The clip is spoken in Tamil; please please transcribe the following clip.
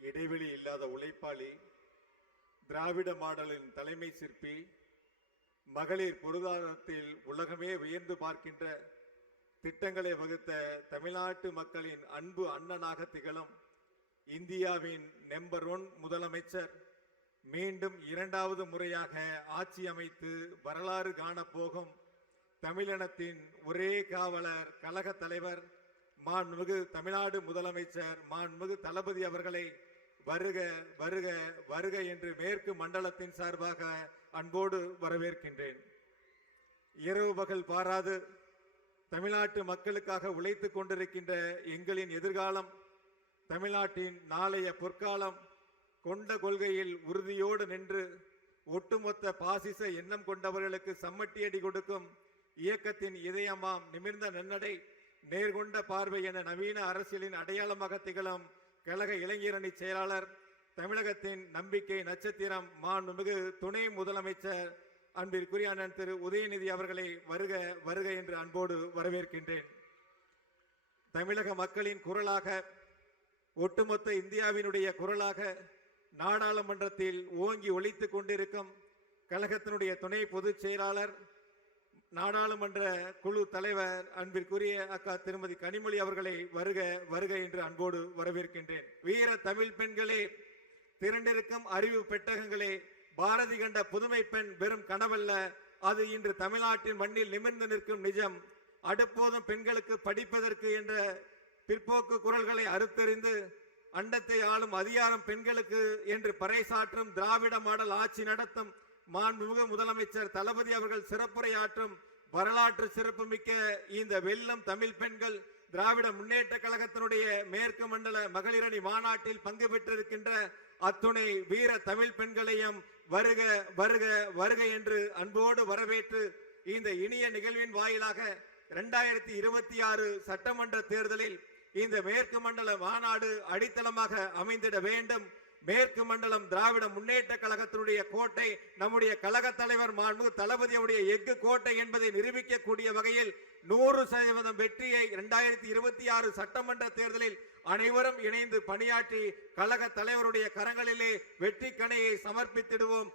இடைவெளி இல்லாத உழைப்பாளி, திராவிட மாடலின் தலைமை சிற்பி, மகளிர் பொருளாதாரத்தில் உலகமே வியந்து பார்க்கின்ற திட்டங்களை வகுத்த தமிழ்நாட்டு மக்களின் அன்பு அண்ணனாக திகழும் இந்தியாவின் நம்பர் 1 முதலமைச்சர் மீண்டும் 2வது முறையாக ஆட்சி அமைத்து வரலாறு காணப்போகும் தமிழினத்தின் ஒரே காவலர் கழக தலைவர் மாண்புமிகு தமிழ்நாடு முதலமைச்சர் மாண்புமிகு தளபதி அவர்களை வருக வருக வருக என்று மேற்கு மண்டலத்தின் சார்பாக அன்போடு வரவேற்கின்றேன். இரவு பகல் பாராது தமிழ்நாட்டு மக்களுக்காக உழைத்துக் கொண்டிருக்கின்ற எங்களின் எதிர்காலம், தமிழ்நாட்டின் நாளைய பொற்காலம் கொண்ட கொள்கையில் உறுதியோடு நின்று ஒட்டுமொத்த பாசிச எண்ணம் கொண்டவர்களுக்கு சம்மட்டியடி கொடுக்கும் இயக்கத்தின் இதயமாம் நிமிர்ந்த நன்னடை, நேர்கொண்ட பார்வை என நவீன அரசியலின் அடையாளமாக திகழும் கழக இளைஞரணி செயலாளர், தமிழகத்தின் நம்பிக்கை நட்சத்திரம் மாண்புமிகு துணை முதலமைச்சர் அன்பிற்குரிய அண்ணன் திரு உதயநிதி அவர்களை வருக வருக என்று அன்போடு வரவேற்கின்றேன். தமிழக மக்களின் குரலாக, ஒட்டுமொத்த இந்தியாவினுடைய குரலாக நாடாளுமன்றத்தில் ஓங்கி ஒலித்துக் கொண்டிருக்கும் கழகத்தினுடைய துணை பொதுச் செயலாளர், நாடாளுமன்ற குழு தலைவர் அன்பிற்குரிய அக்கா திருமதி கனிமொழி அவர்களை வருக வருக என்று அன்போடு வரவேற்கின்றேன். வீர தமிழ் பெண்களே, திரண்டிருக்கும் அறிவு பெட்டகங்களே, பாரதி கண்ட புதுமை பெண் வெறும் கனவல்ல, அது இன்று தமிழ்நாட்டின் மண்ணில் நிமிர்ந்து நிற்கும் நிஜம். அடுப்போதும் பெண்களுக்கு படிப்பதற்கு என்ற பிற்போக்கு குரல்களை அறுத்தறிந்து அண்டத்தை ஆளும் அதிகாரம் பெண்களுக்கு என்று பறைசாற்றும் திராவிட மாடல் ஆட்சி நடத்தும் மாண்புமிகு முதலமைச்சர் தளபதி அவர்கள் சிறப்புரையாற்றும் வரலாற்று சிறப்புமிக்க இந்த வெள்ளம் தமிழ் பெண்கள் திராவிட முன்னேற்ற கழகத்தினுடைய மேற்கு மண்டல மகளிரணி மாநாட்டில் பங்கு பெற்றிருக்கின்ற அத்துணை வீர தமிழ் பெண்களையும் வருக வருக வருக என்று அன்போடு வரவேற்று இந்த இனிய நிகழ்வின் வாயிலாக 2026 சட்டமன்ற தேர்தலில் இந்த மேற்கு மண்டல மாநாடு அடித்தளமாக அமைந்திட வேண்டும். மேற்கு மண்டலம் திராவிட முன்னேற்ற கழகத்தினுடைய கோட்டை, நம்முடைய கழக தலைவர் மாண்புமிகு தளபதியுடைய எஃகு கோட்டை என்பதை நிரூபிக்கக்கூடிய வகையில் 100% வெற்றியை 2026 சட்டமன்ற தேர்தலில் அனைவரும் இணைந்து பணியாற்றி கழக தலைவருடைய கரங்களிலே வெற்றி கணையை சமர்ப்பித்திடுவோம்.